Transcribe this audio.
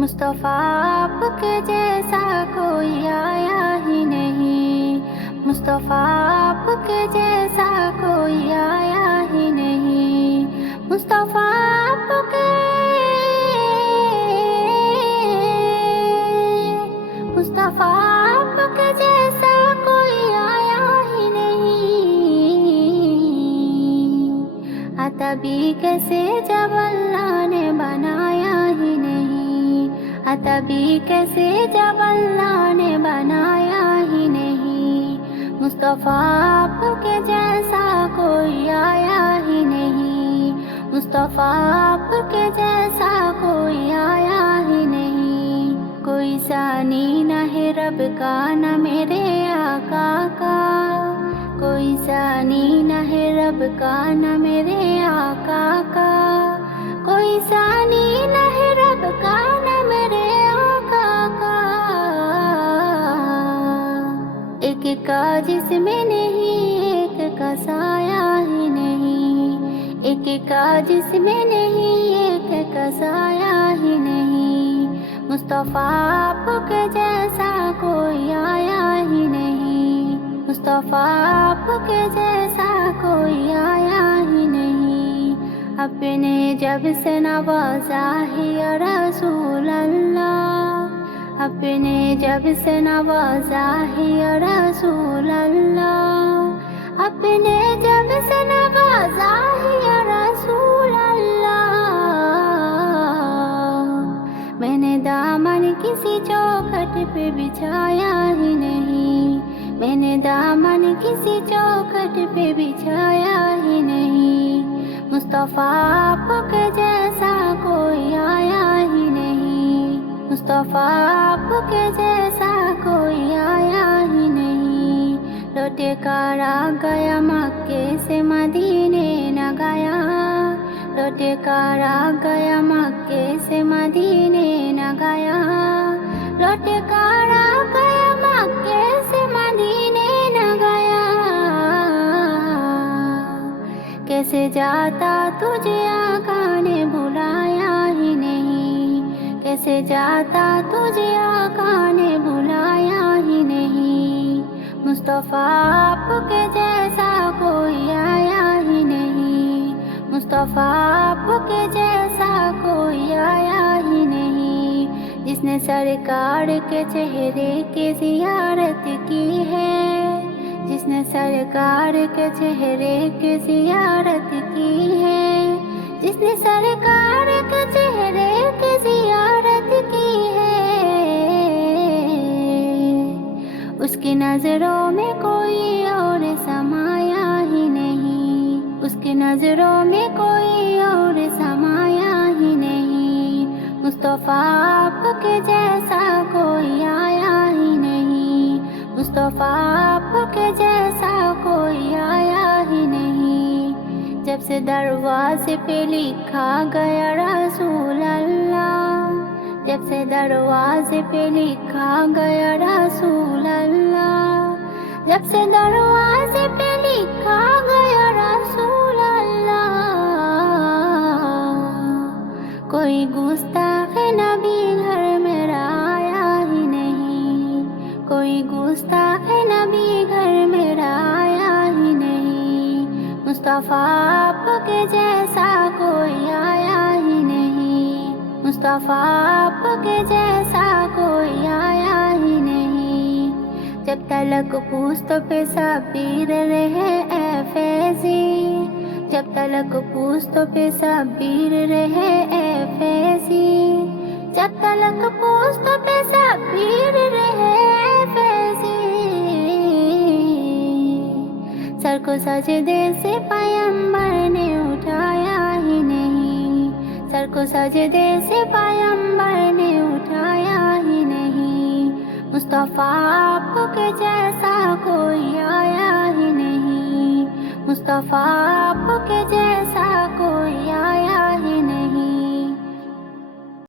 مصطفیٰ آپ کے جیسا کوئی آیا ہی نہیں، مصطفیٰ آپ کے جیسا کوئی آیا ہی نہیں، مصطفیٰ آپ کے مصطفیٰ آپ کے جیسا کوئی آیا ہی نہیں، تبھی کیسے جب اللہ نے بنایا ہی نہیں، تبھی کیسے جب اللہ نے بنایا ہی نہیں، مصطفیٰ آپ کے جیسا کوئی آیا ہی نہیں، مصطفیٰ آپ کے جیسا کوئی آیا ہی نہیں، کوئی ثانی نہ ہے رب کا نہ میرے آقا کا، کوئی ثانی نہ ہے رب کا نہ میرے آقا کا، کوئی ثانی نہ ہے رب کا نہ میرے آقا کا، ایک کا جسم نہیں ایک کا سایہ ہی نہیں، ایک کا جسم نہیں ایک کا سایہ ہی نہیں، مصطفیٰ آپ کے جیسا کوئی آیا ہی نہیں، مصطفیٰ آپ کے جیسا کوئی آیا ہی نہیں، اپنے جب سے نوازا ہے یا رسول اللہ، اپنے جب سے نوازا ہے یا رسول اللہ، اپنے جب سے نوازا ہے یا رسول اللہ، میں نے دامن کسی چوکھٹ پہ بچھایا ہی نہیں، میں نے دامن کسی چوکھٹ پہ بچھایا ہی نہیں، مصطفیٰ آپ کے جیسا کوئی آیا ہی نہیں، مصطفیٰ آپ کے جیسا کوئی آیا ہی نہیں، لوٹ کر آ گیا مکے سے مدینے نہ گیا، لوٹ کر آ گیا مکے سے مدینے نہ گیا، لوٹ کر آ گیا مکے سے مدینے نہ گیا، کیسے جاتا تجھے آقا نے بلایا ہی نہیں، کیسے جاتا تجھے آقا نے بلایا ہی نہیں، مصطفیٰ آپ کے جیسا کوئی آیا ہی نہیں، مصطفیٰ آپ کے جیسا کوئی آیا ہی نہیں، جس نے سرکار کے چہرے کی زیارت کی ہے، جس نے سرکار کے چہرے کی زیارت کی ہے، جس نے سرکار کے چہرے کی زیارت کی ہے، اس کی نظروں میں کوئی اور سمایا ہی نہیں، اس کی نظروں میں کوئی اور سمایا ہی نہیں، مصطفیٰ آپ کے جیسا کوئی آیا ہی نہیں، مصطفیٰ آپ کے جیسا کوئی آیا ہی نہیں، جب سے دروازے پہ لکھا گیا رسول اللہ، جب سے دروازے پہ لکھا گیا رسول اللہ، جب سے دروازے پہ لکھا گیا رسول اللہ، کوئی گستاخ نبی گھر میرا آیا ہی نہیں، کوئی گستاخ نبی گھر میرا آیا ہی نہیں، مصطفیٰ آپ کے جیسا کوئی آیا ہی نہیں، مصطفیٰ آپ کے جیسا کوئی آیا ہی نہیں، جب تلک پوست پہ صبر رہے اے فیضی، جب تلک پوست پہ صبر رہے اے فیضی، جب تلک پوست پہ صبر رہے اے فیضی، سر کو سجدے سے پیغمبر نے اٹھایا ہی نہیں، سر کو سجدے سے پیغمبر نے اٹھایا ہی نہیں، مصطفیٰ آپ کے جیسا کوئی آیا ہی نہیں، مصطفیٰ آپ کے جیسا کوئی آیا ہی نہیں۔